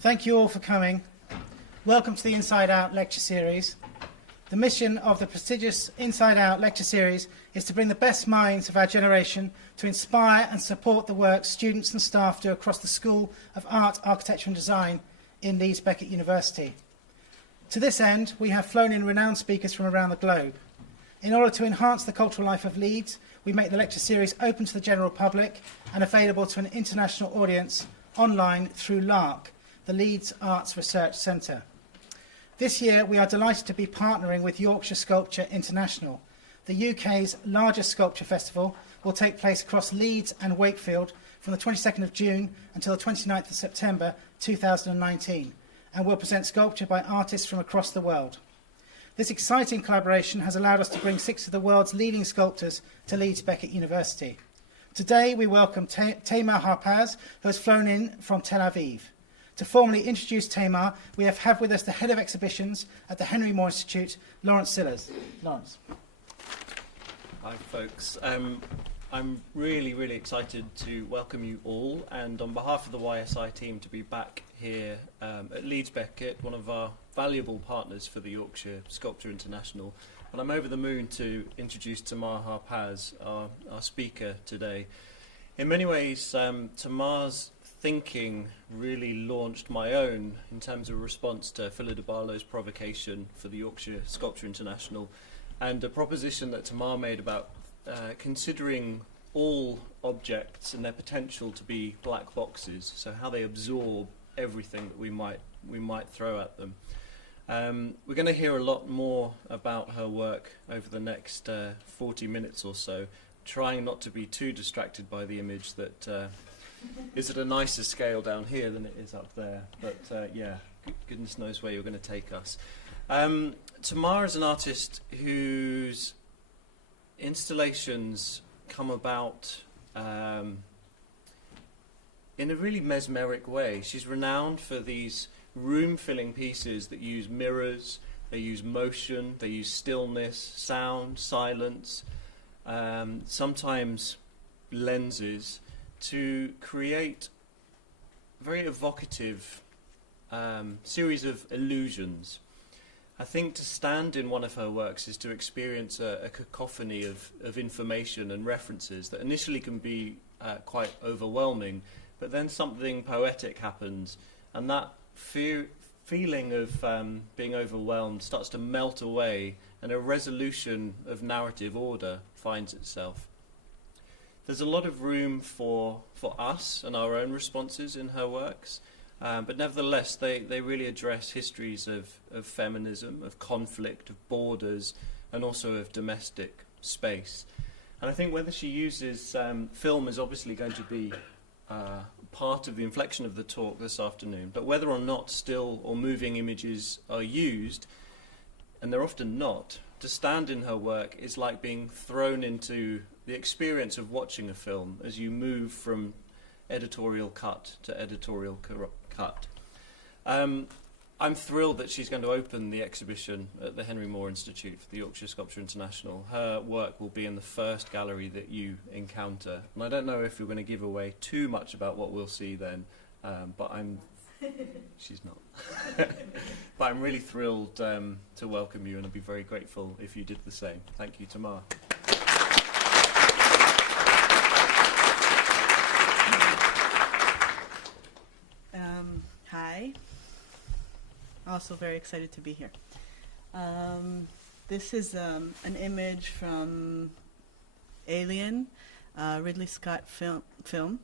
Thank you all for coming. Welcome to the Inside Out lecture series. The mission of the prestigious Inside Out lecture series is to bring the best minds of our generation to inspire and support the work students and staff do across the School of Art, Architecture and Design in Leeds Beckett University. To this end, we have flown in renowned speakers from around the globe. In order to enhance the cultural life of Leeds, we make the lecture series open to the general public and available to an international audience online through LARC, the Leeds Arts Research Centre. This year, we are delighted to be partnering with Yorkshire Sculpture International. The UK's largest sculpture festival will take place across Leeds and Wakefield from the 22nd of June until the 29th of September 2019, and will present sculpture by artists from across the world. This exciting collaboration has allowed us to bring 6 of the world's leading sculptors to Leeds Beckett University. Today, we welcome Tamar Harpaz, who has flown in from Tel Aviv. To formally introduce Tamar, we have with us the Head of Exhibitions at the Henry Moore Institute, Lawrence Sillers. Lawrence. Hi, folks. I'm really excited to welcome you all, and on behalf of the YSI team to be back here at Leeds Beckett, one of our valuable partners for the Yorkshire Sculpture International. And I'm over the moon to introduce Tamar Harpaz, our speaker today. In many ways, Tamar's thinking really launched my own in terms of response to Philip de Barlow's provocation for the Yorkshire Sculpture International, and a proposition that Tamar made about considering all objects and their potential to be black boxes, so how they absorb everything that we might throw at them. We're going to hear a lot more about her work over the next 40 minutes or so, trying not to be too distracted by the image that is at a nicer scale down here than it is up there. But yeah, goodness knows where you're going to take us. Tamar is an artist whose installations come about in a really mesmeric way. She's renowned for these room-filling pieces that use mirrors, they use motion, they use stillness, sound, silence, sometimes lenses, to create a very evocative series of illusions. I think to stand in one of her works is to experience a cacophony of information and references that initially can be quite overwhelming, but then something poetic happens, and that feeling of being overwhelmed starts to melt away, and a resolution of narrative order finds itself. There's a lot of room for us and our own responses in her works, but nevertheless they really address histories of feminism, of conflict, of borders, and also of domestic space. And I think whether she uses film is obviously going to be part of the inflection of the talk this afternoon, but whether or not still or moving images are used, and they're often not, to stand in her work is like being thrown into the experience of watching a film as you move from editorial cut to editorial cut. I'm thrilled that she's going to open the exhibition at the Henry Moore Institute for the Yorkshire Sculpture International. Her work will be in the first gallery that you encounter. And I don't know if you're going to give away too much about what we'll see then, but she's not. But I'm really thrilled to welcome you, and I'd be very grateful if you did the same. Thank you, Tamar. Hi. Also very excited to be here. This is an image from Alien, Ridley Scott film.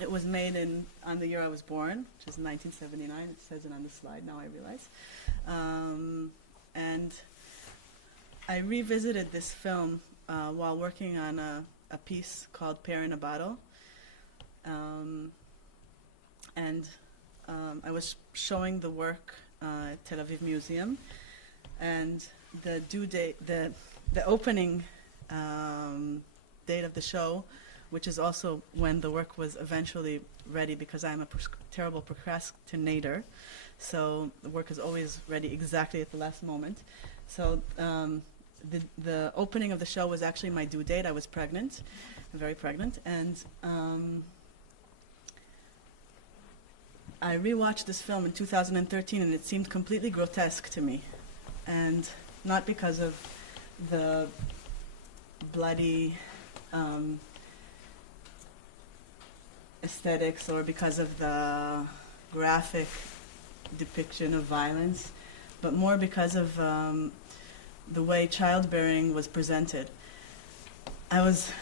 It was made on the year I was born, which is 1979. It says it on the slide now, I realize. And I revisited this film while working on a piece called Pear in a Bottle. And I was showing the work at Tel Aviv Museum, and the due date, the opening date of the show, which is also when the work was eventually ready, because I'm a terrible procrastinator, so the work is always ready exactly at the last moment. So the opening of the show was actually my due date. I was pregnant, very pregnant, and I rewatched this film in 2013, and it seemed completely grotesque to me. And not because of the bloody aesthetics or because of the graphic depiction of violence, but more because of the way childbearing was presented. This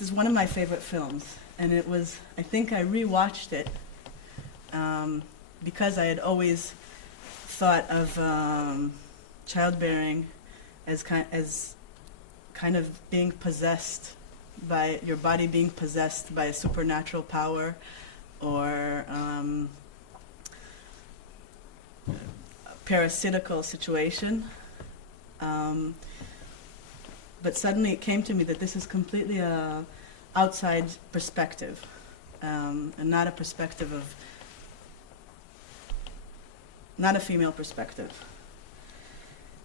is one of my favorite films, and I think I rewatched it because I had always thought of childbearing as kind of being possessed by your body being possessed by a supernatural power, or a parasitical situation. But suddenly it came to me that this is completely a outside perspective, and not a perspective of, not a female perspective.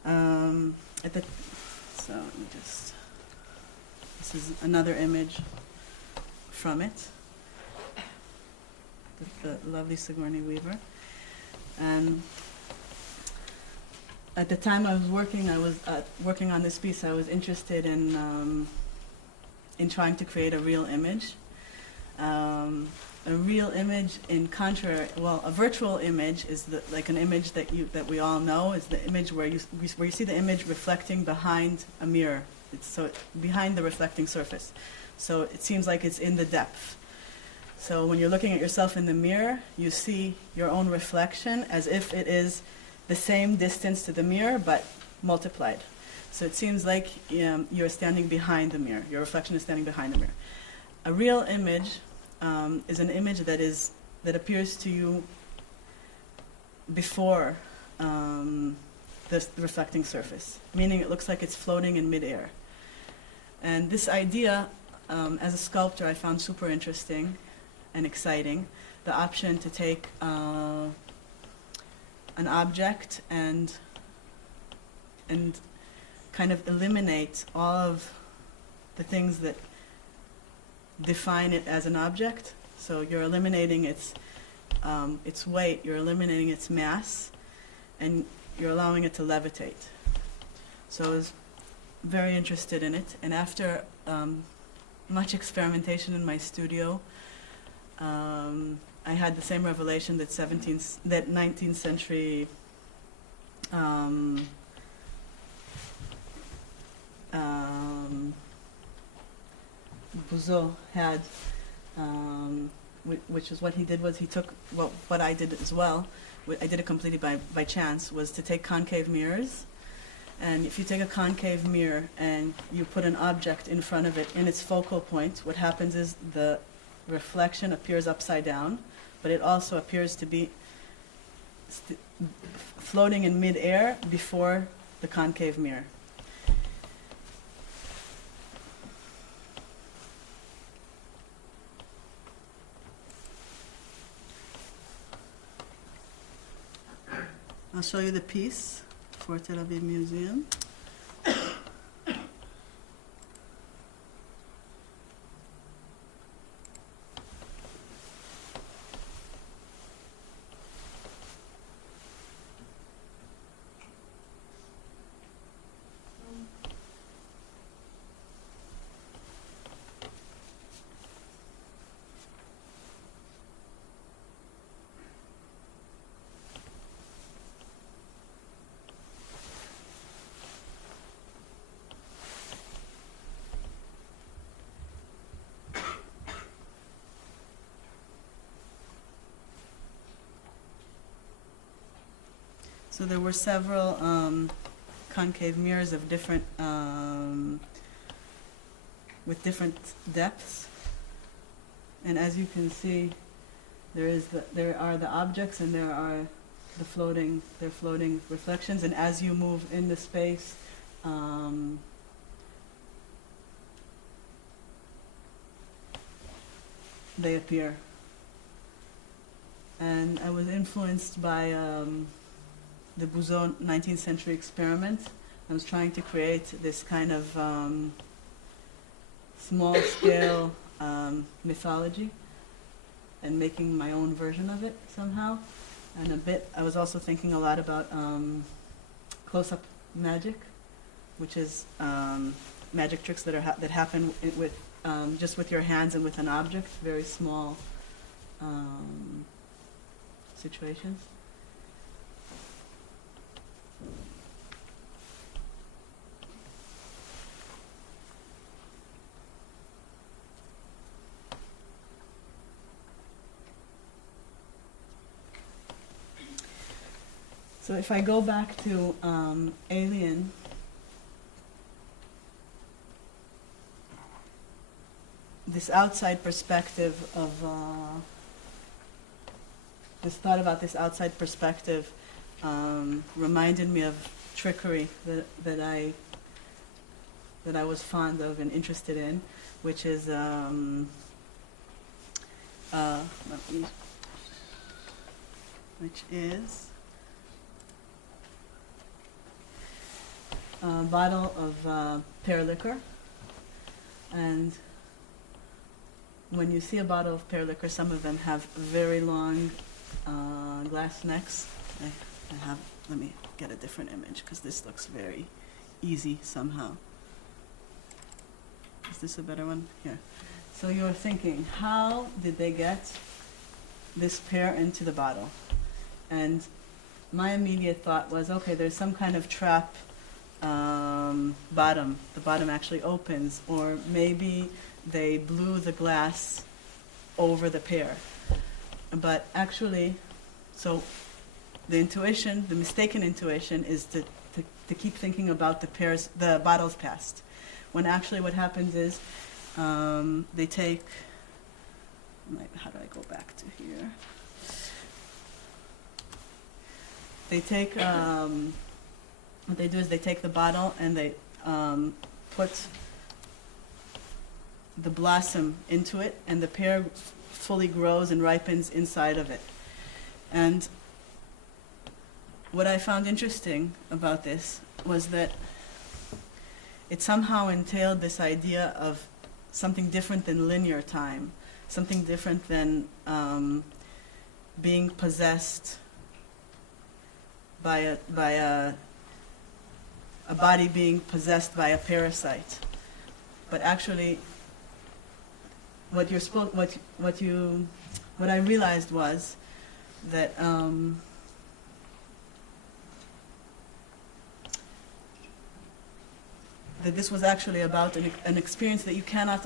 So let me just, this is another image from it, the lovely Sigourney Weaver. And at the time I was working on this piece, I was interested in trying to create a real image. A real image, in contrary, well, a virtual image is like an image that we all know is the image where you see the image reflecting behind a mirror. It's behind the reflecting surface. So it seems like it's in the depth. So when you're looking at yourself in the mirror, you see your own reflection as if it is the same distance to the mirror, but multiplied. So it seems like you're standing behind the mirror. Your reflection is standing behind the mirror. A real image is an image that appears to you before the reflecting surface, meaning it looks like it's floating in midair. And this idea, as a sculptor, I found super interesting and exciting. The option to take an object and kind of eliminate all of the things that define it as an object. So you're eliminating its weight, you're eliminating its mass, and you're allowing it to levitate. So I was very interested in it, and after much experimentation in my studio, I had the same revelation that 19th century Bouzeau had, which is what he did was he took what I did as well. I did it completely by chance, was to take concave mirrors. And if you take a concave mirror and you put an object in front of it in its focal point, what happens is the reflection appears upside down, but it also appears to be floating in mid-air before the concave mirror. I'll show you the piece for Tel Aviv Museum. So there were several concave mirrors of different, with different depths, and as you can see, there are the objects and there are the floating reflections, and as you move in the space, they appear. And I was influenced by the Bouzeau 19th century experiment. I was trying to create this kind of small-scale mythology. and making my own version of it somehow. And I was also thinking a lot about close-up magic, which is magic tricks that happen with just with your hands and with an object, very small situations. So if I go back to Alien, this outside perspective of this thought about this outside perspective reminded me of trickery that I was fond of and interested in, which is a bottle of pear liquor. And when you see a bottle of pear liquor, some of them have very long glass necks. Let me get a different image because this looks very easy somehow. Is this a better one? Here. So you're thinking, how did they get this pear into the bottle? And my immediate thought was, okay, there's some kind of trap bottom. The bottom actually opens, or maybe they blew the glass over the pear. But actually, so the mistaken intuition is to keep thinking about the bottle's past. When actually what happens is they take, how do I go back to here? They take, what they do is they take the bottle and they put the blossom into it, and the pear fully grows and ripens inside of it. And what I found interesting about this was that it somehow entailed this idea of something different than linear time, something different than being possessed by a body being possessed by a parasite. But actually, what I realized was that that this was actually about an experience that you cannot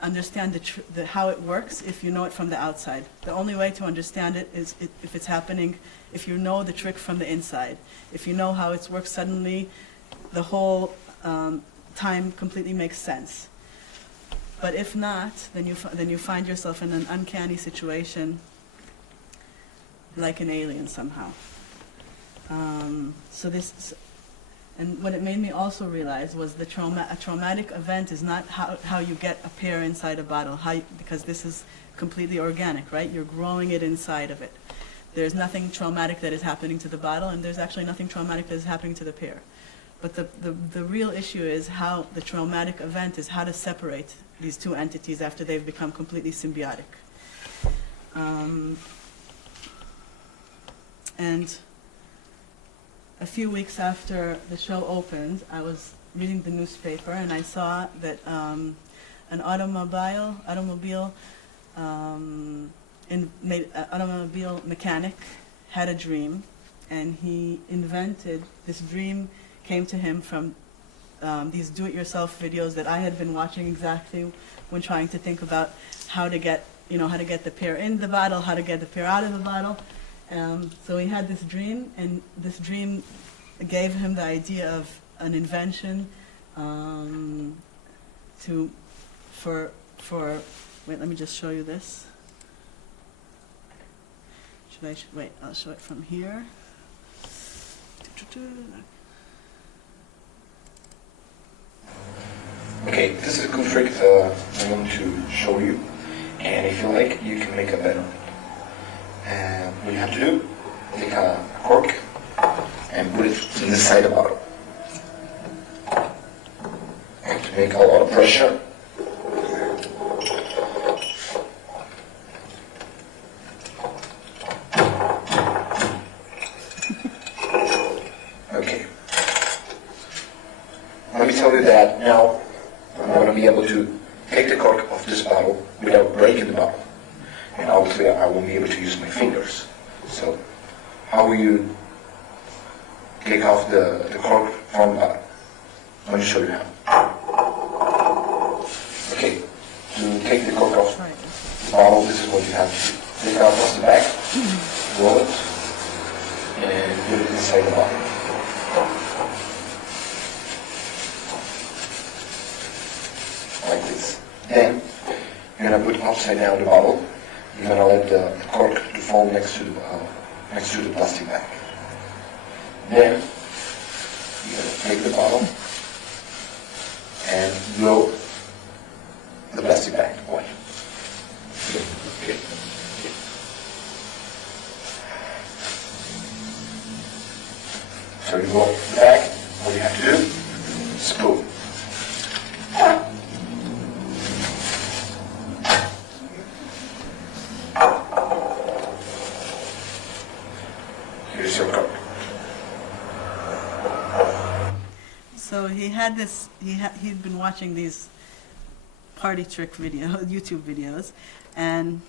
understand how it works if you know it from the outside. The only way to understand it is if it's happening, if you know the trick from the inside. If you know how it works, suddenly the whole time completely makes sense. But if not, then you find yourself in an uncanny situation, like an alien somehow. And what it made me also realize was a traumatic event is not how you get a pear inside a bottle, because this is completely organic, right? You're growing it inside of it. There's nothing traumatic that is happening to the bottle, and there's actually nothing traumatic that is happening to the pear. But the real issue is how the traumatic event is how to separate these two entities after they've become completely symbiotic. And a few weeks after the show opened, I was reading the newspaper and I saw that an automobile mechanic had a dream, and he invented this dream. Came to him from these do-it-yourself videos that I had been watching exactly when trying to think about how to get the pear in the bottle, how to get the pear out of the bottle. So he had this dream, and this dream gave him the idea of an invention wait, let me just show you this. Wait, I'll show it from here. Okay, this is a cool trick that I want to show you, and if you like, you can make a bet on it. And what you have to do, take a cork and put it inside the bottle. And to make a lot of pressure. tell you that now I'm going to be able to take the cork of this bottle without breaking the bottle. And obviously I won't be able to use my fingers. So how will you take off the cork from the bottle? Let me show you how. Okay, to take the cork off the bottle, this is what you have to do. Take it across the back, roll it, and put it inside the bottle. Like this. Then you're gonna put upside down the bottle. You're gonna let the cork to fall next to the plastic bag. Then you're gonna take the bottle and blow the plastic bag away. Okay. So you go back. What you have to do? Spoon. Here's your cup. So he had this. He'd been watching these party trick YouTube videos, and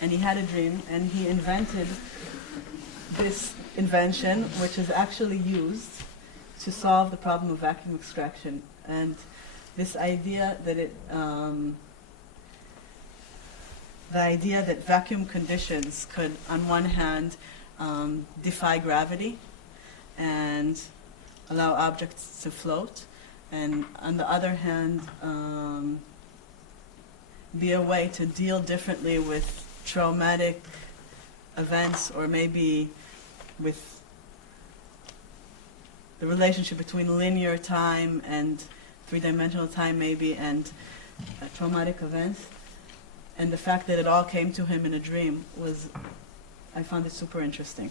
he had a dream, and he invented this invention, which is actually used to solve the problem of vacuum extraction. And this idea that the idea that vacuum conditions could, on one hand, defy gravity and allow objects to float, and on the other hand, be a way to deal differently with traumatic events, or maybe with the relationship between linear time and three-dimensional time maybe, and traumatic events. And the fact that it all came to him in a dream was, I found it super interesting.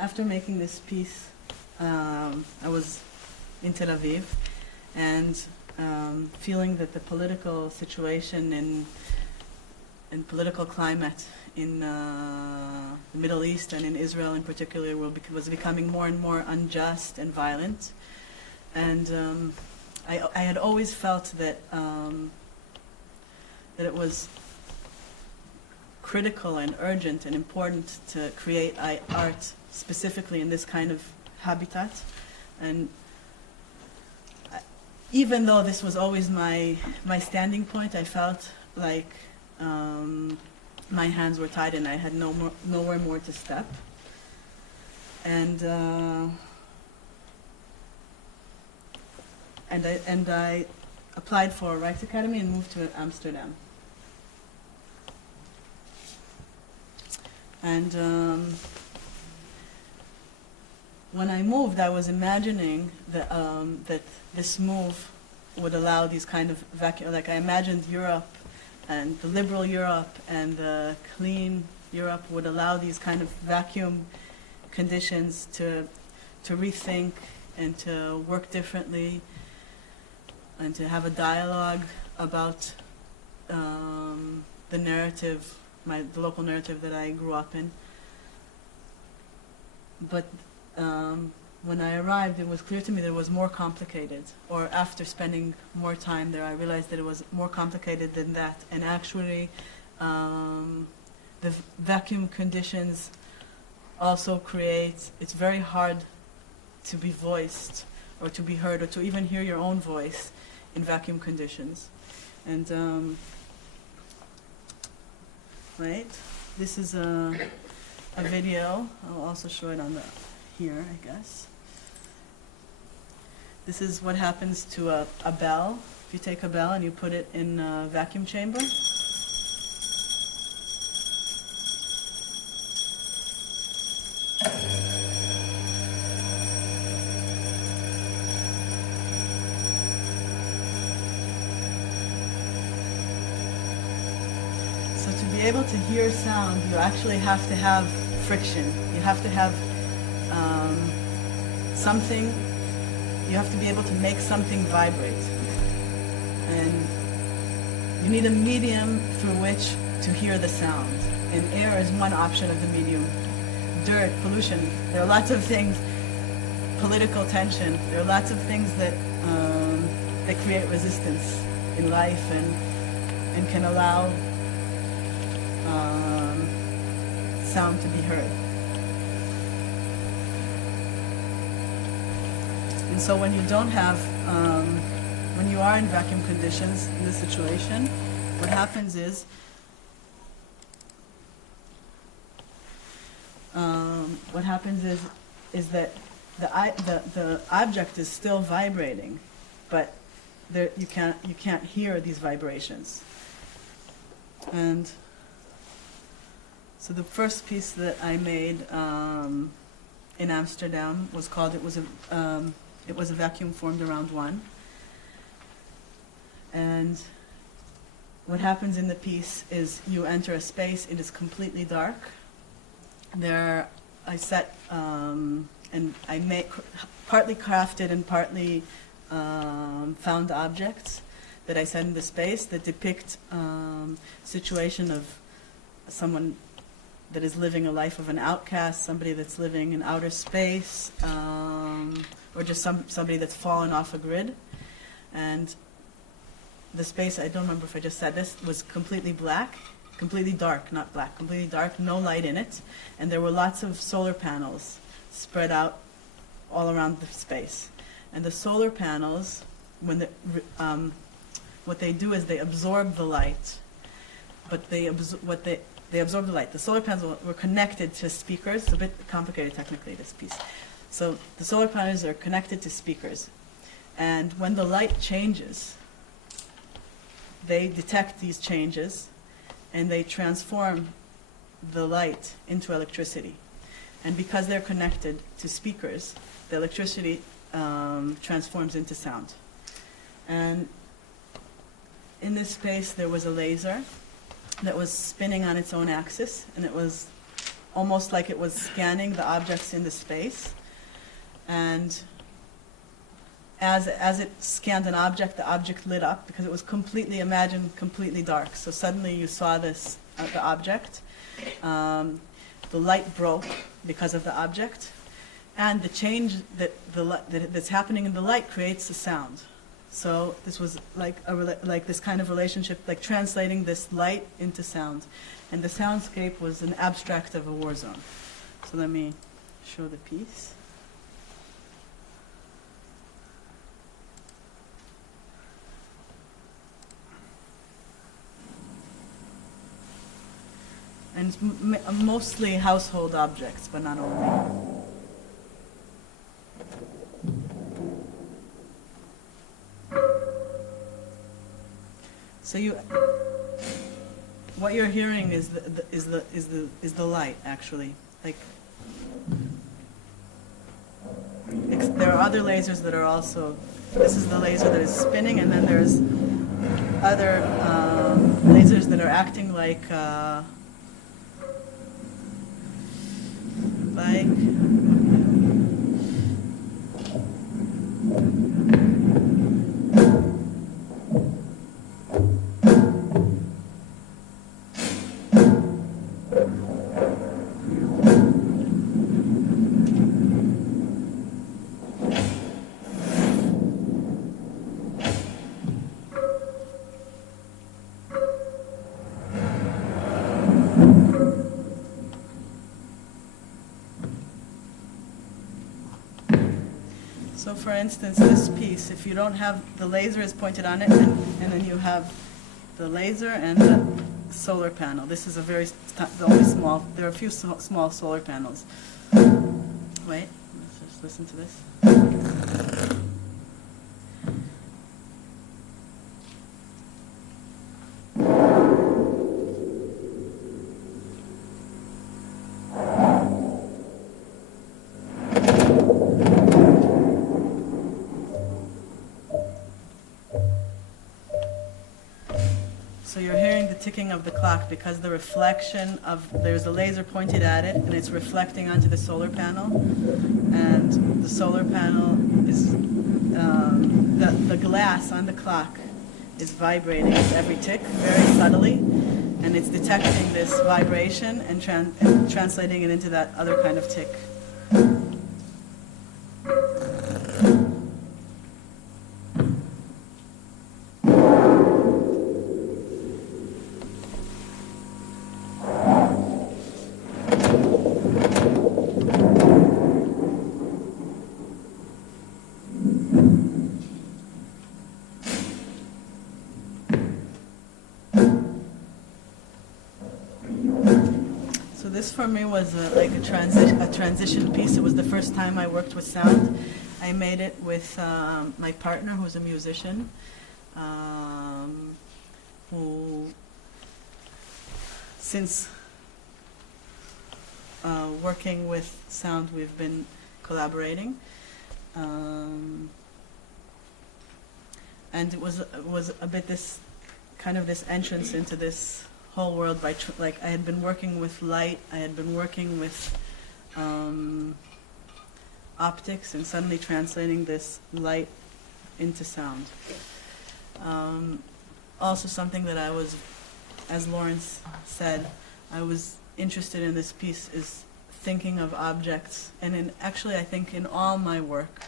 After making this piece, I was in Tel Aviv, and feeling that the political situation and political climate in the Middle East and in Israel in particular was becoming more and more unjust and violent. And I had always felt that it was critical and urgent and important to create art specifically in this kind of habitat. And even though this was always my standing point, I felt like my hands were tied and I had nowhere more to step. And I applied for a Rights Academy and moved to Amsterdam. And when I moved, I was imagining that this move would allow these kind of vacuum, like I imagined Europe and the liberal Europe and the clean Europe would allow these kind of vacuum conditions to rethink and to work differently and to have a dialogue about the narrative, the local narrative that I grew up in. But when I arrived, it was clear to me that it was more complicated. Or after spending more time there, I realized that it was more complicated than that. And actually, the vacuum conditions also create, it's very hard to be voiced or to be heard or to even hear your own voice in vacuum conditions. And, right, this is a video. I'll also show it on here, I guess. This is what happens to a bell. If you take a bell and you put it in a vacuum chamber. So to be able to hear sound, you actually have to have friction. You have to have something, you have to be able to make something vibrate. And You need a medium through which to hear the sound. And air is one option of the medium. Dirt, pollution, there are lots of things, political tension, there are lots of things that create resistance in life and can allow sound to be heard. And so when you don't have, when you are in vacuum conditions in this situation, what happens is, that the object is still vibrating, but you can't hear these vibrations. And so the first piece that I made in Amsterdam was called, it was a vacuum formed around one. And what happens in the piece is you enter a space, it is completely dark. There I set, and I partly crafted and partly found objects that I set in the space that depict situation of someone that is living a life of an outcast, somebody that's living in outer space, or just somebody that's fallen off a grid. And the space, I don't remember if I just said this, was completely black, completely dark, not black, completely dark, no light in it. And there were lots of solar panels spread out all around the space. And the solar panels, when what they do is they absorb the light, but they absorb the light. The solar panels were connected to speakers. It's a bit complicated technically, this piece. So the solar panels are connected to speakers. And when the light changes, they detect these changes and they transform the light into electricity. And because they're connected to speakers, the electricity transforms into sound. And in this space there was a laser that was spinning on its own axis, and it was almost like it was scanning the objects in the space. And as it scanned an object, the object lit up because it was completely dark. So suddenly you saw this, the object. The light broke because of the object, and the change that's happening in the light creates a sound. So this was like this kind of relationship, like translating this light into sound. And the soundscape was an abstract of a war zone. So let me show the piece. And it's mostly household objects, but not only. So what you're hearing is the light, actually. Like, there are other lasers that are also. This is the laser that is spinning, and then there's other lasers that are acting like. So for instance, this piece, if you don't have, the laser is pointed on it, and then you have the laser and the solar panel. This is only small, there are a few small solar panels. Wait, let's just listen to this. So you're hearing the ticking of the clock because the reflection there's a laser pointed at it and it's reflecting onto the solar panel. And the solar panel is, the glass on the clock is vibrating with every tick very subtly, and it's detecting this vibration and translating it into that other kind of tick. This for me was like a transition piece. It was the first time I worked with sound. I made it with my partner, who's a musician, who, since working with sound, we've been collaborating, and it was a bit this kind of this entrance into this whole world by like I had been working with light, I had been working with optics, and suddenly translating this light into sound. Also something that I was, as Lawrence said, I was interested in this piece is thinking of objects, and actually I think in all my work,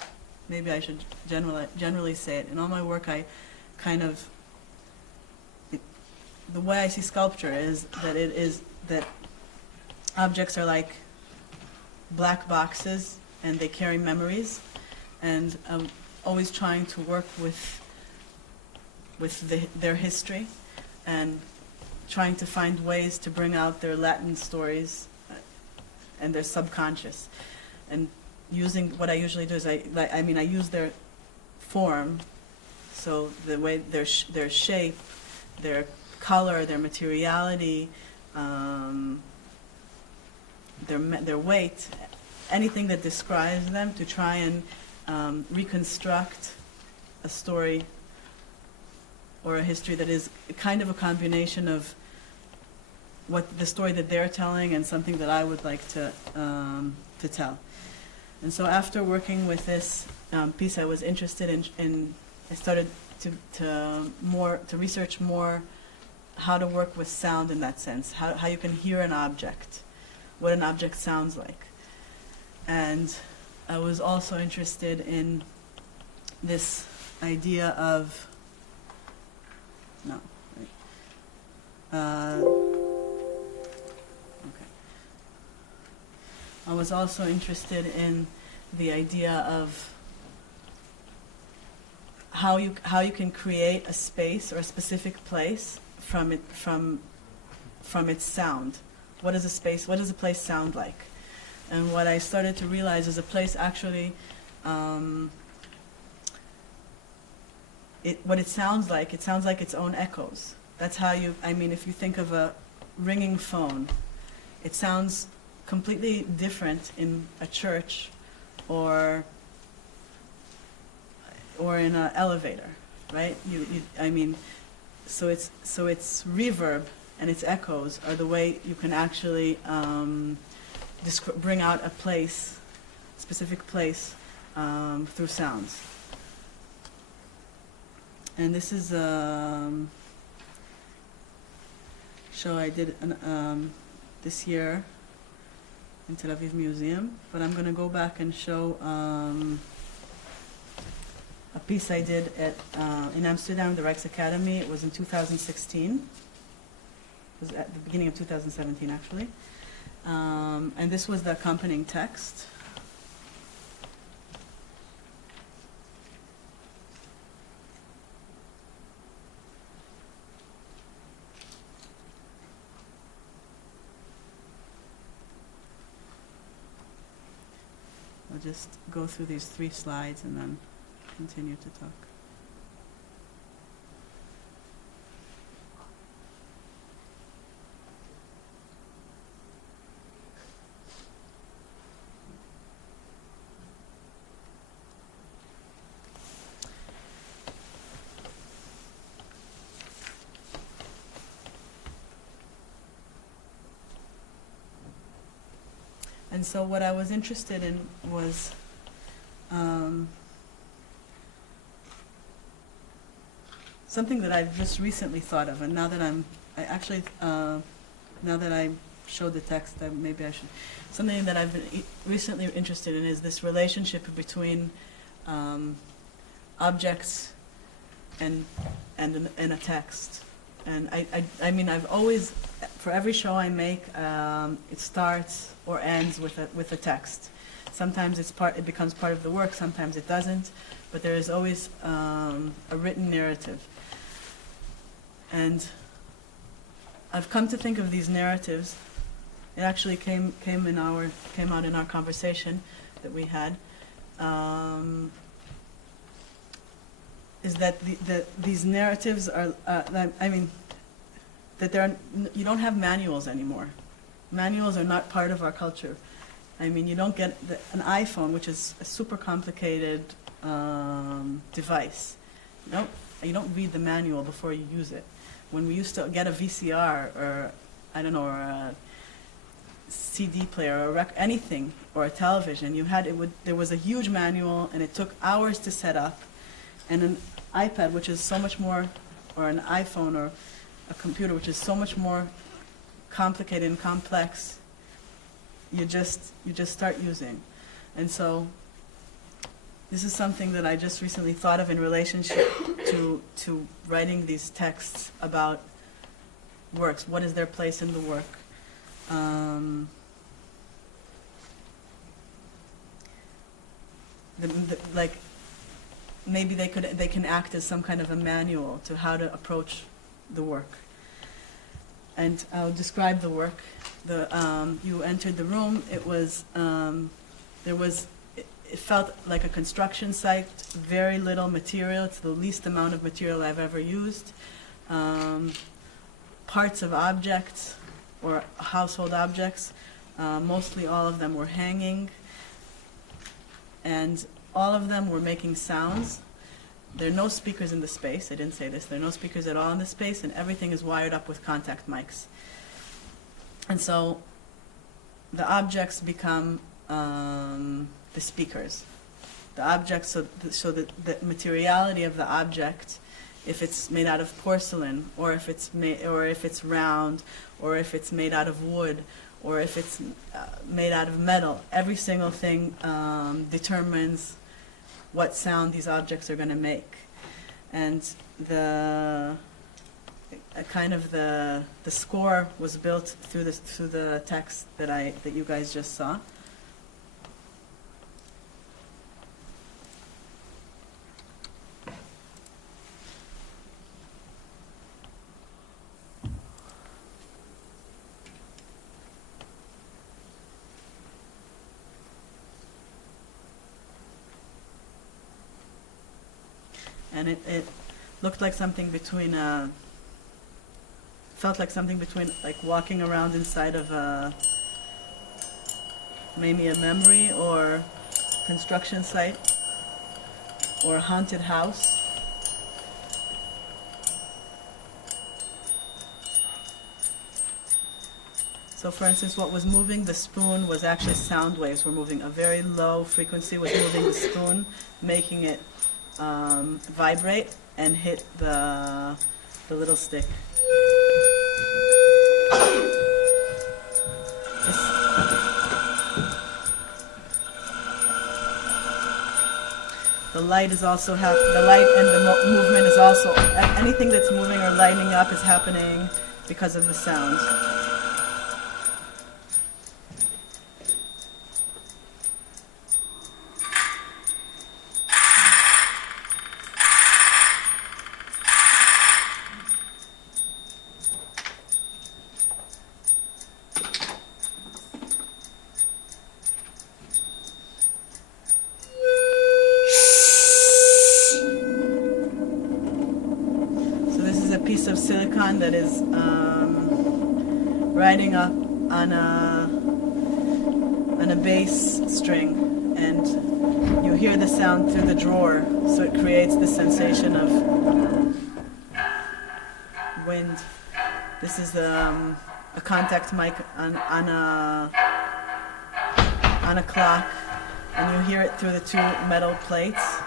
maybe I should generally say it, in all my work I kind of, the way I see sculpture is that objects are like black boxes and they carry memories, and I'm always trying to work with their history and trying to find ways to bring out their latent stories and their subconscious. And using, what I usually do is I use their form, so the way their shape, their color, their materiality, their weight, anything that describes them, to try and reconstruct a story or a history that is kind of a combination of what the story that they're telling and something that I would like to tell. And so after working with this piece, I was interested in I started to research more how to work with sound in that sense, how you can hear an object, what an object sounds like. And I was also interested in this idea of, I was also interested in the idea of how you can create a space or a specific place from its sound. What does a place sound like? And what I started to realize is a place actually, what it sounds like its own echoes. That's how if you think of a ringing phone, it sounds completely different in a church or in an elevator, right? So its reverb and its echoes are the way you can actually bring out a specific place, through sounds. And this is a show I did this year in Tel Aviv Museum, but I'm going to go back and show a piece I did in Amsterdam, the Rijksacademy. It was in 2016. It was at the beginning of 2017, actually. And this was the accompanying text. I'll just go through these 3 slides and then continue to talk. And so what I was interested in was something that I've just recently thought of, and now that now that I showed the text, maybe I should, something that I've been recently interested in is this relationship between objects and a text. And I mean, I've always, for every show I make, it starts or ends with a text. Sometimes it becomes part of the work, sometimes it doesn't, but there is always a written narrative. And I've come to think of these narratives. It actually came out in our conversation that we had. Is that these narratives are? I mean, that you don't have manuals anymore. Manuals are not part of our culture. I mean, you don't get an iPhone, which is a super complicated device. You don't read the manual before you use it. When we used to get a VCR or I don't know, or a CD player or anything, or a television, there was a huge manual, and it took hours to set up. And an iPad, which is so much more, or an iPhone or a computer, which is so much more complicated and complex, you just start using. And so this is something that I just recently thought of in relationship to writing these texts about works. What is their place in the work? Like, maybe they can act as some kind of a manual to how to approach the work. And I'll describe the work. You entered the room. It felt like a construction site. Very little material. It's the least amount of material I've ever used. Parts of objects or household objects. Mostly all of them were hanging, and all of them were making sounds. There are no speakers in the space. I didn't say this. There are no speakers at all in the space, and everything is wired up with contact mics. And so the objects become the speakers. The objects, so the materiality of the object, if it's made out of porcelain, or if it's round, or if it's made out of wood, or if it's made out of metal, every single thing determines what sound these objects are going to make. And the score was built through the text that you guys just saw. And it looked like something between felt like something between like walking around inside of maybe a memory or construction site or a haunted house. So for instance, what was moving the spoon was actually sound waves were moving. A very low frequency was moving the spoon, making it vibrate and hit the little stick. The light is also the light and the movement is also, anything that's moving or lighting up is happening because of the sound. That is riding up on a bass string, and you hear the sound through the drawer, so it creates the sensation of wind. This is a contact mic on a clock, and you hear it through the two metal plates.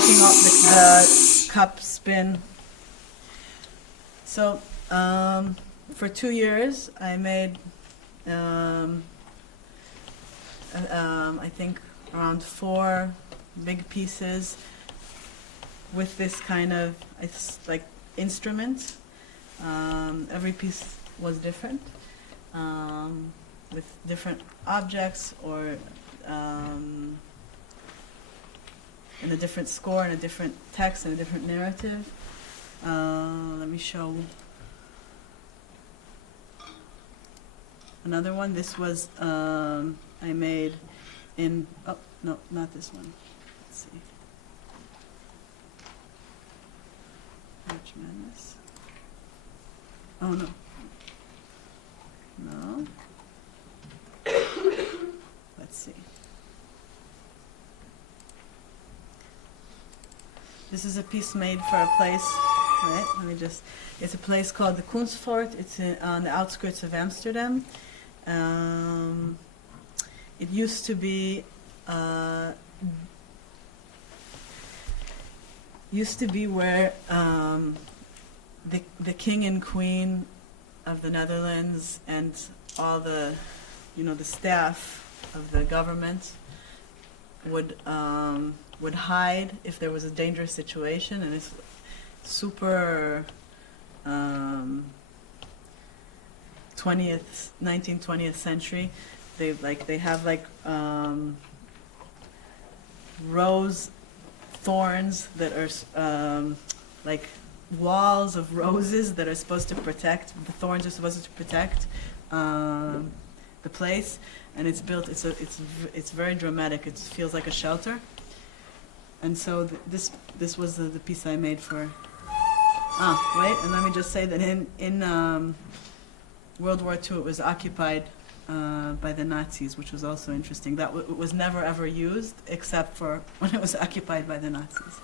making all the cup spin. So for 2 years, I made, I think, around 4 big pieces with this kind of like instrument. Every piece was different, with different objects or in a different score and a different text and a different narrative. Let me show another one. This was I made in, oh no, not this one. Let's see. March Madness. Oh no. No. Let's see. This is a piece made for a place, right? Let me just, it's a place called the Kunstfort. It's on the outskirts of Amsterdam. It used to be where the king and queen of the Netherlands and all the, the staff of the government would hide if there was a dangerous situation, and it's super 19th, 20th century. They have rose thorns that are like walls of roses that are supposed to protect. The thorns are supposed to protect the place, and it's built. It's very dramatic. It feels like a shelter. And so this was the piece I made for. Wait, and let me just say that in World War II it was occupied by the Nazis, which was also interesting. That was never ever used except for when it was occupied by the Nazis.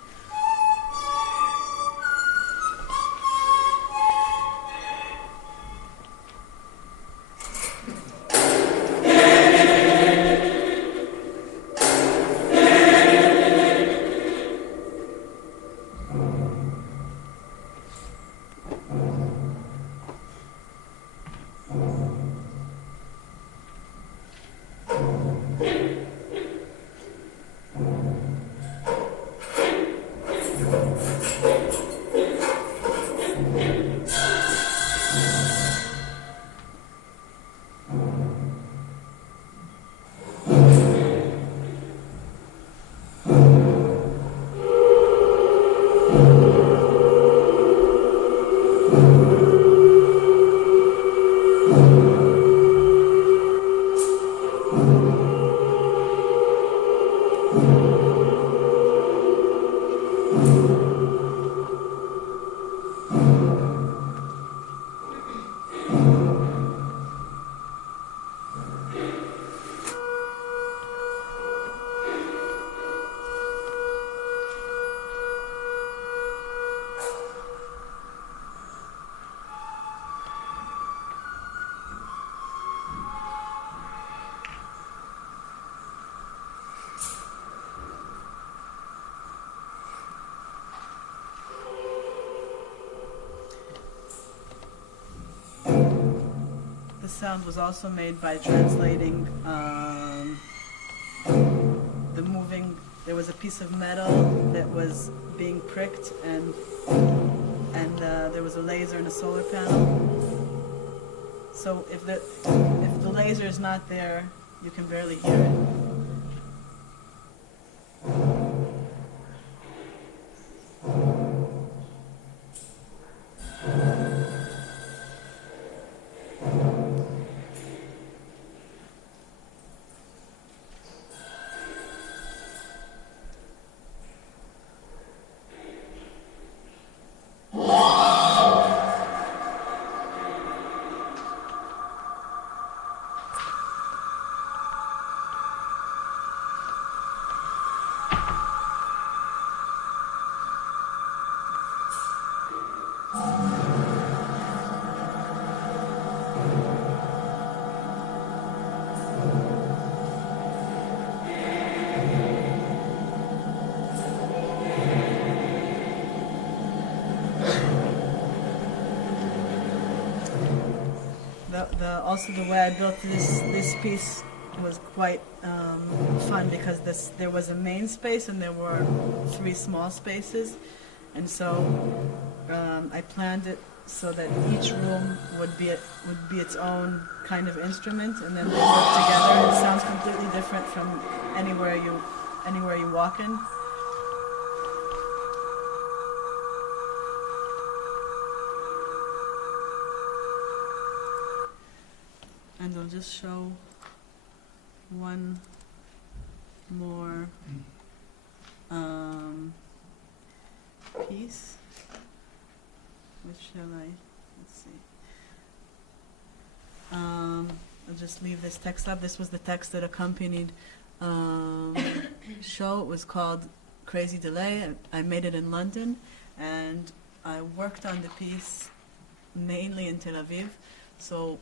The sound was also made by translating the moving. There was a piece of metal that was being pricked, and there was a laser and a solar panel. So if the laser is not there, you can barely hear it. also the way I built this piece was quite fun, because there was a main space and there were 3 small spaces, and so I planned it so that each room would be its own kind of instrument, and then they work together, and it sounds completely different from anywhere you walk in. And I'll just show one more piece. Which shall I? Let's see. I'll just leave this text up. This was the text that accompanied show. It was called Crazy Delay. I made it in London, and I worked on the piece mainly in Tel Aviv. So,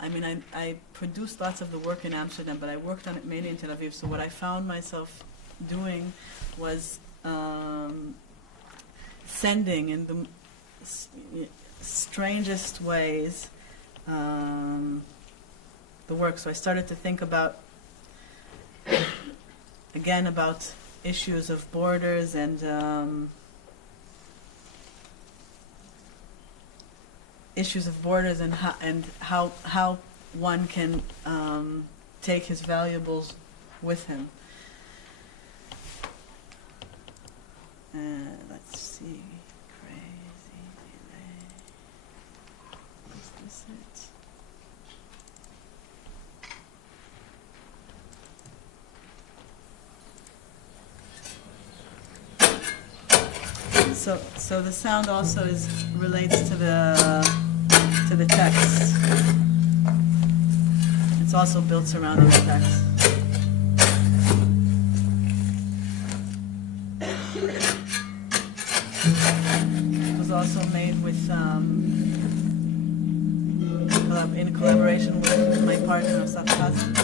I mean, I produced lots of the work in Amsterdam, but I worked on it mainly in Tel Aviv. So what I found myself doing was sending in the strangest ways the work. So I started to think about, again, about issues of borders and how one can take his valuables with him. Let's see. Crazy delay. Is this it? So the sound also relates to the text. It's also built surrounding the text. It was also made with in collaboration with my partner Asaf Kazan.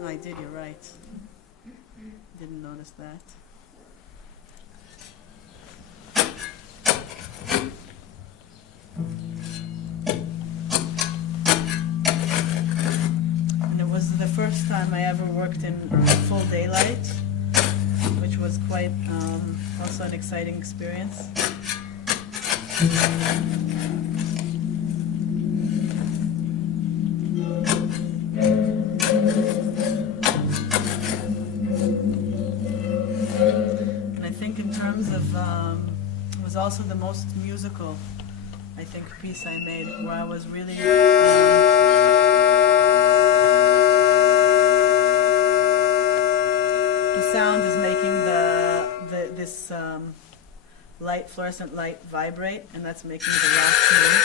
I did, you're right. Didn't notice that. And it was the first time I ever worked in full daylight, which was quite also an exciting experience. It was also the most musical, I think, piece I made, where I was really the sound is making this light, fluorescent light, vibrate, and that's making the last move.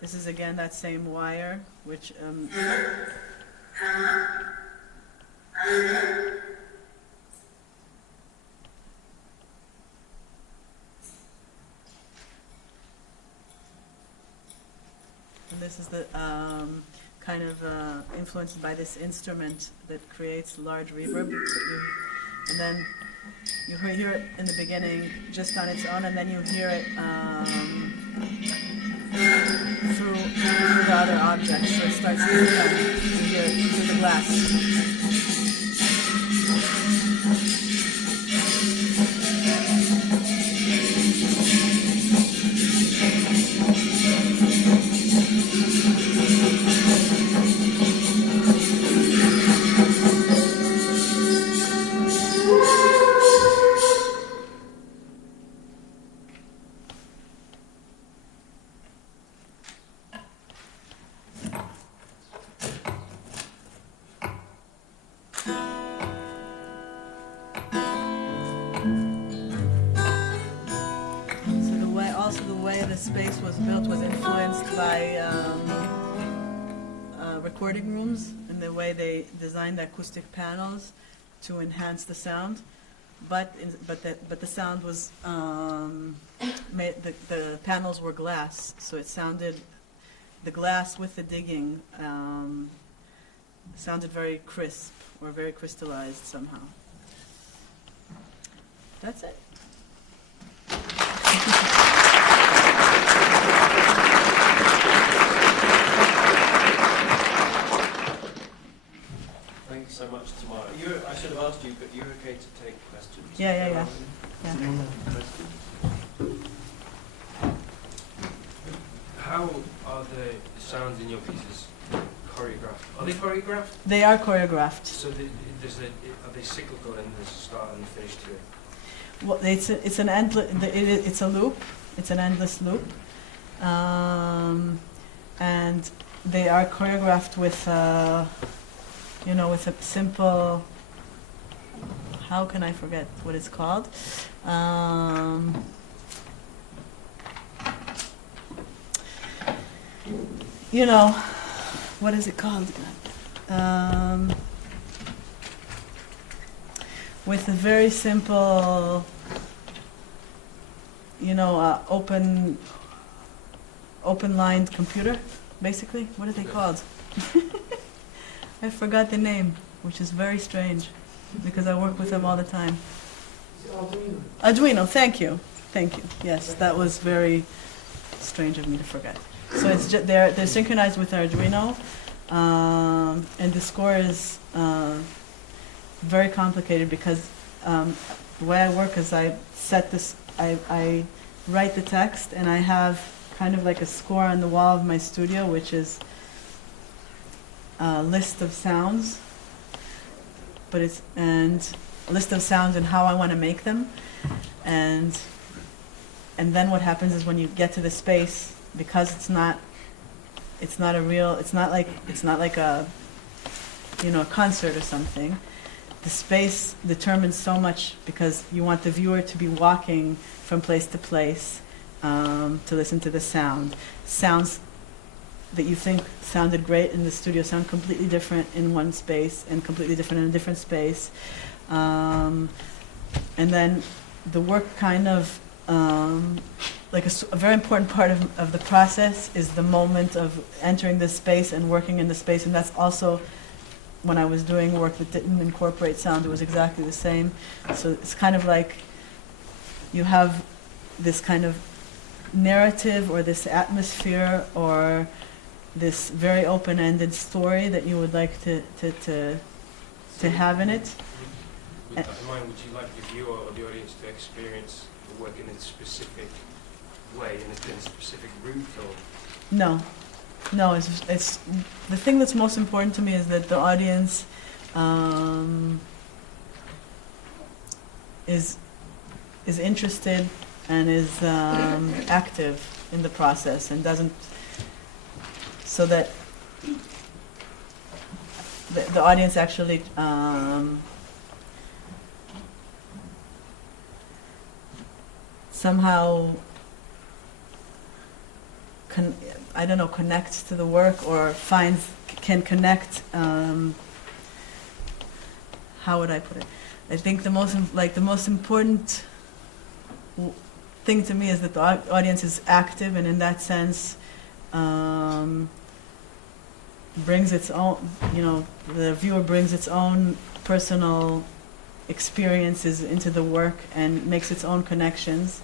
This is again that same wire, which and this is the kind of influenced by this instrument that creates large reverb. And then you hear it in the beginning just on its own, and then you hear it through the other objects. So it starts to become, you hear it through the glass. way the space was built was influenced by recording rooms and the way they designed the acoustic panels to enhance the sound. But the sound was made. The panels were glass, so it sounded, the glass with the digging sounded very crisp or very crystallized somehow. That's it. Thank you so much, Tamar. I should have asked you, but you're okay to take questions. Yeah. How are the sounds in your pieces choreographed? Are they choreographed? They are choreographed. So are they cyclical and there's a start and a finish to it? Well, it's an endless. It's a loop. It's an endless loop, and they are choreographed with, with a simple. How can I forget what it's called? What is it called? With a very simple, open-lined computer, basically. What are they called? I forgot the name, which is very strange, because I work with them all the time. Arduino, thank you. Yes, that was very strange of me to forget. So it's they're synchronized with Arduino, and the score is very complicated because the way I work is I write the text and I have kind of like a score on the wall of my studio, which is a list of sounds, and a list of sounds and how I want to make them, and then what happens is when you get to the space, because it's not like a a concert or something. The space determines so much because you want the viewer to be walking from place to place to listen to the sound. Sounds that you think sounded great in the studio sound completely different in one space and completely different in a different space. And then the work kind of, a very important part of the process is the moment of entering the space and working in the space, and that's also when I was doing work that didn't incorporate sound, it was exactly the same. So it's kind of like you have this kind of narrative or this atmosphere or this very open-ended story that you would like to have in it. With that in mind, would you like the viewer or the audience to experience the work in a specific way, in a specific route, or? No, it's the thing that's most important to me is that the audience is interested and is active in the process and doesn't, so that the audience actually somehow connects to the work or can connect. How would I put it? I think the most important thing to me is that the audience is active, and in that sense, brings its own. The viewer brings its own personal experiences into the work and makes its own connections,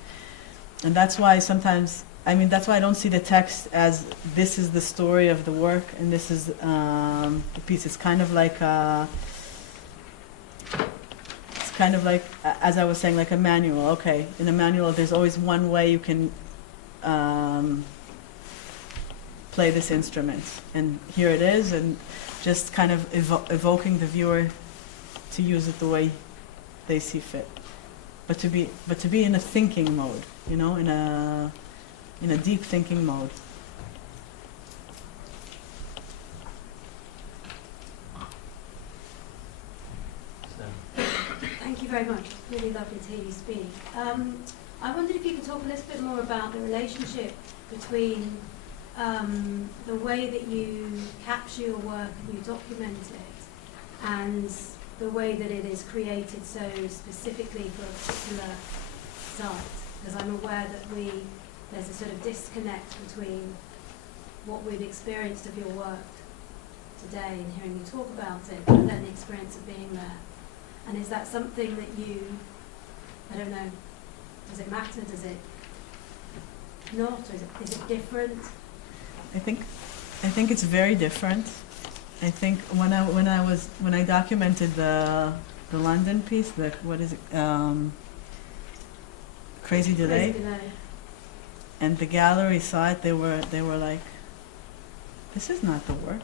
and that's why sometimes. That's why I don't see the text as this is the story of the work and this is the piece. It's kind of like as I was saying, like a manual. Okay, in a manual, there's always one way you can play this instrument, and here it is, and just kind of evoking the viewer to use it the way they see fit, but to be in a thinking mode, in a deep thinking mode. Thank you very much. Really lovely to hear you speak. I wondered if you could talk a little bit more about the relationship between the way that you capture your work and you document it, and the way that it is created so specifically for a particular site. Because I'm aware that there's a sort of disconnect between what we've experienced of your work today and hearing you talk about it, and then the experience of being there. And is that something that you, I don't know, does it matter, does it not, or is it different? I think it's very different. I think when I documented the London piece, what is it, Crazy Delay, Crazy Delay. and the gallery saw it, they were like, this is not the work.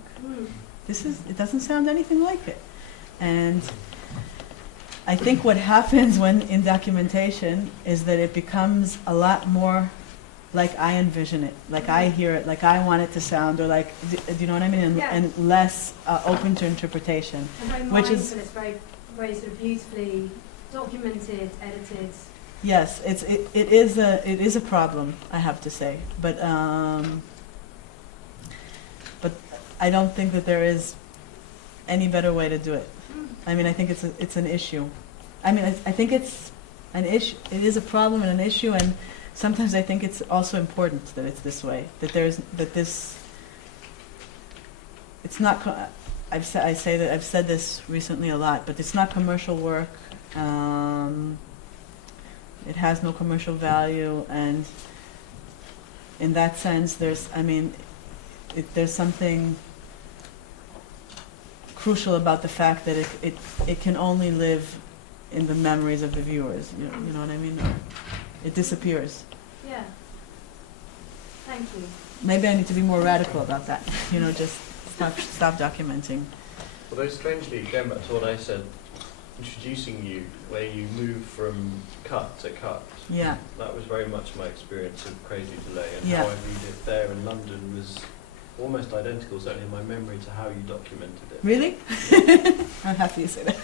It doesn't sound anything like it. And I think what happens when in documentation is that it becomes a lot more like I envision it, like I hear it, like I want it to sound, or like, do you know what I mean? And, Yeah. and less open to interpretation. And very Which mindful, is- it's very, very sort of beautifully documented, edited. Yes, it is a problem, I have to say, but I don't think that there is any better way to do it. I mean, I think it's an issue. I mean, I think it's an issue. It is a problem and an issue, and sometimes I think it's also important that it's this way. That this. It's not. I've said this recently a lot, but it's not commercial work. It has no commercial value, and in that sense, there's something crucial about the fact that it can only live in the memories of the viewers. You know what I mean? It disappears. Yeah. Thank you. Maybe I need to be more radical about that. Just stop documenting. Although strangely, going back to what I said, introducing you, where you move from cut to cut, Yeah. that was very much my experience of Crazy Delay, and Yeah. how I read it there in London was almost identical, certainly in my memory, to how you documented it. Really? I'm happy you say that.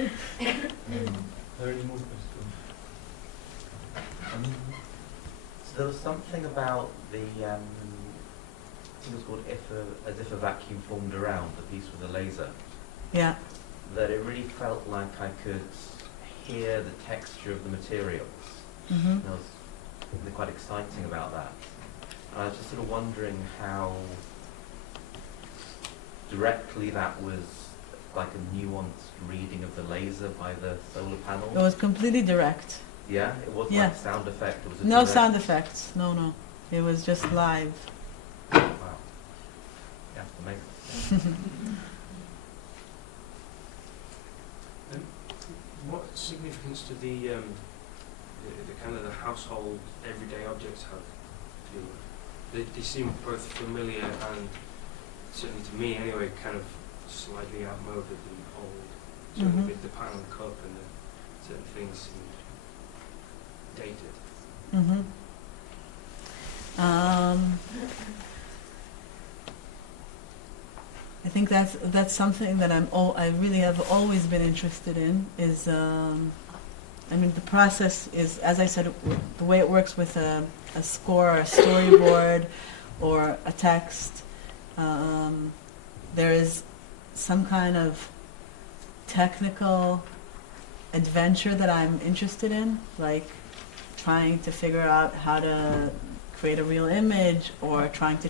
Are there any more questions? So there was something about the, I think it was called As If a Vacuum Formed Around, the piece with the laser, Yeah. that it really felt like I could hear the texture of the materials. Mm-hmm. And there was something quite exciting about that. And I was just sort of wondering how directly that was like a nuanced reading of the laser by the solar panel. It was completely direct. Yeah, it wasn't Yeah. like sound effect. It was a No direct- sound effects. No. It was just live. Wow. Yeah, amazing. What significance do the kind of the household everyday objects have to you? They seem both familiar and, certainly to me anyway, kind of slightly outmoded and old. Certainly Mhm. with the panel cup and the certain things seem dated. Mm-hmm. I think that's something that I really have always been interested in. Is the process is, as I said, the way it works with a score or a storyboard or a text. There is some kind of technical adventure that I'm interested in, like trying to figure out how to create a real image, or trying to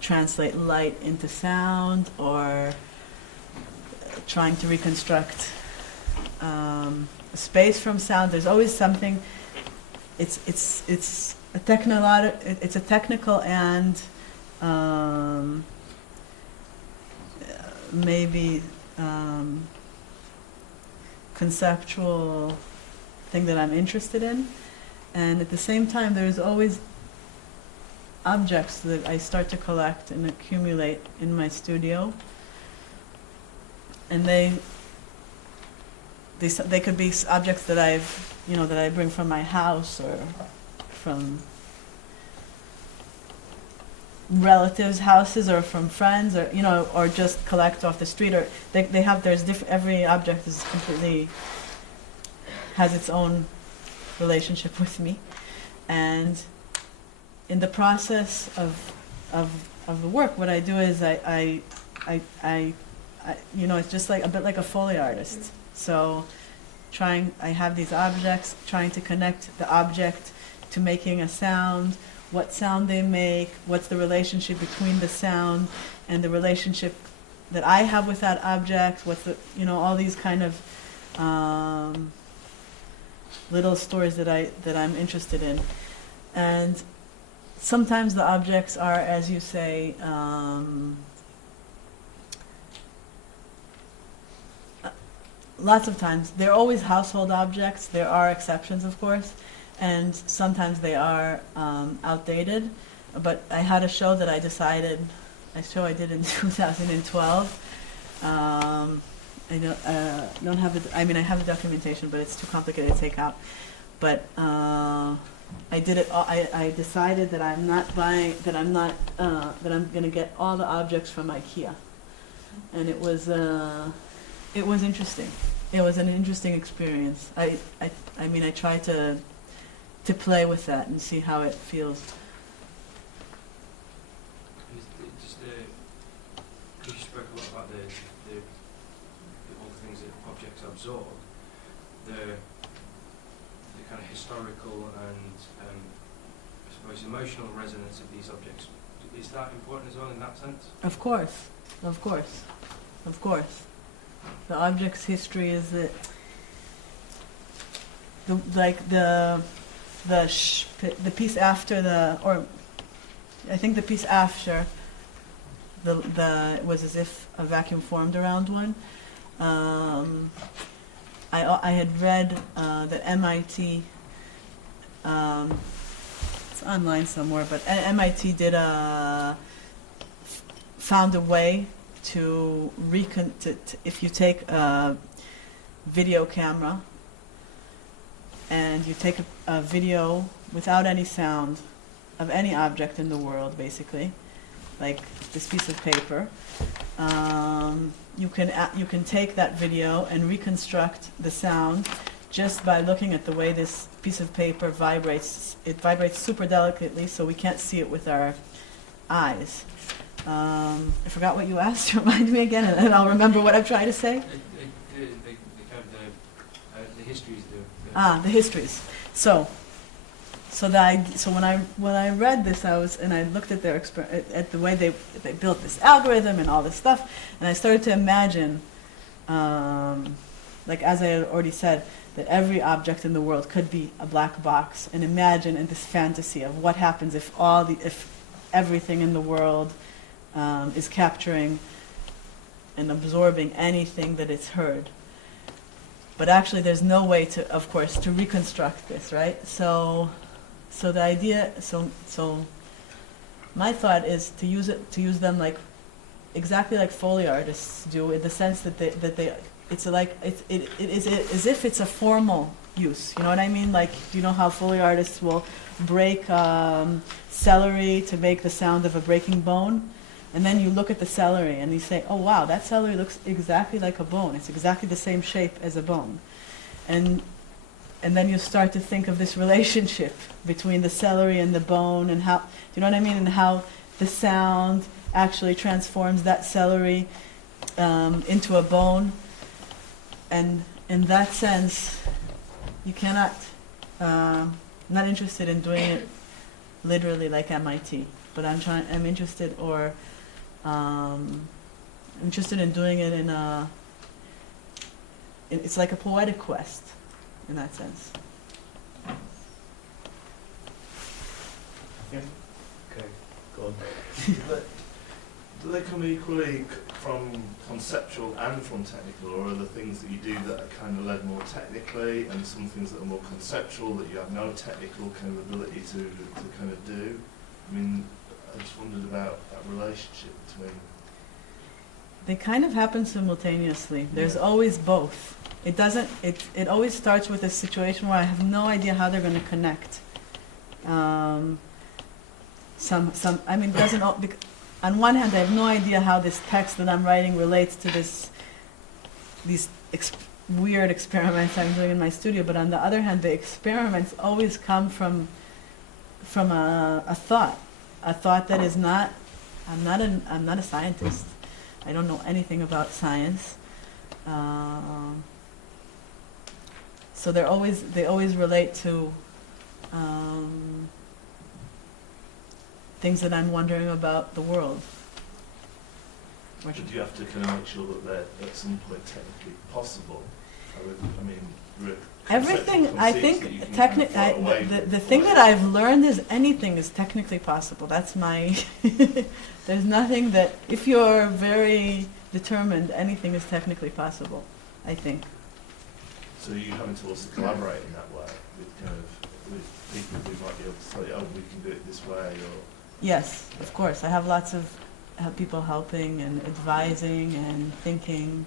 translate light into sound, or trying to reconstruct space from sound. There's always something. It's a technical and maybe conceptual thing that I'm interested in, and at the same time there's always objects that I start to collect and accumulate in my studio, and they could be objects that that I bring from my house or from relatives' houses or from friends, or or just collect off the street, or they have every object is completely has its own relationship with me, and in the process of the work, what I do is I it's just like a bit like a Foley artist. So I have these objects, trying to connect the object to making a sound, what sound they make, what's the relationship between the sound and the relationship that I have with that object, what's the, all these kind of little stories that I'm interested in. And sometimes the objects are, as you say, lots of times, they're always household objects. There are exceptions, of course, and sometimes they are outdated. But I had a show that I did in 2012. I don't have the, I have the documentation, but it's too complicated to take out. But I did it. I decided that I'm not buying. That I'm going to get all the objects from IKEA, and it was interesting. It was an interesting experience. I tried to play with that and see how it feels. You spoke a lot about all the things that objects absorb, the kind of historical and I suppose emotional resonance of these objects. Is that important as well in that sense? Of course. The object's history is that the piece after I think the piece after it was as if a vacuum formed around one. I had read that MIT, it's online somewhere, but MIT found a way to if you take a video camera and you take a video without any sound of any object in the world, basically, like this piece of paper, you can take that video and reconstruct the sound just by looking at the way this piece of paper vibrates. It vibrates super delicately, so we can't see it with our eyes. I forgot what you asked. Remind me again, and I'll remember what I'm trying to say. The histories. The histories. So when I read this, I looked at their at the way they built this algorithm and all this stuff, and I started to imagine, like as I had already said, that every object in the world could be a black box, and imagine in this fantasy of what happens if everything in the world is capturing and absorbing anything that it's heard. But actually, there's no way to, of course, to reconstruct this, right? So the idea, so my thought is to use them like exactly like Foley artists do, in the sense that they it's like it is as if it's a formal use. You know what I mean? Like, do you know how Foley artists will break celery to make the sound of a breaking bone? And then you look at the celery and you say, oh wow, that celery looks exactly like a bone. It's exactly the same shape as a bone. And then you start to think of this relationship between the celery and the bone, and how, do you know what I mean? And how the sound actually transforms that celery into a bone. And in that sense, you cannot, I'm not interested in doing it literally like MIT, but I'm interested in doing it it's like a poetic quest in that sense. Yeah. Okay, go on. Do they come equally from conceptual and from technical, or are there things that you do that are kind of led more technically, and some things that are more conceptual that you have no technical kind of ability to kind of do? I mean, I just wondered about that relationship between. They kind of happen simultaneously. There's always both. It doesn't. It always starts with a situation where I have no idea how they're going to connect. I mean, it doesn't all, on one hand, I have no idea how this text that I'm writing relates to these weird experiments I'm doing in my studio, but on the other hand, the experiments always come from a thought that is not, I'm not a scientist. I don't know anything about science. So they always relate to things that I'm wondering about the world. But you have to kind of make sure that they're at some point technically possible. I mean, Everything, I think, the thing that I've learned is anything is technically possible. That's my, there's nothing that, if you're very determined, anything is technically possible, I think. So you're having to also collaborate in that way with people who might be able to tell you, oh, we can do it this way, or... Yes, of course. I have lots of people helping and advising and thinking.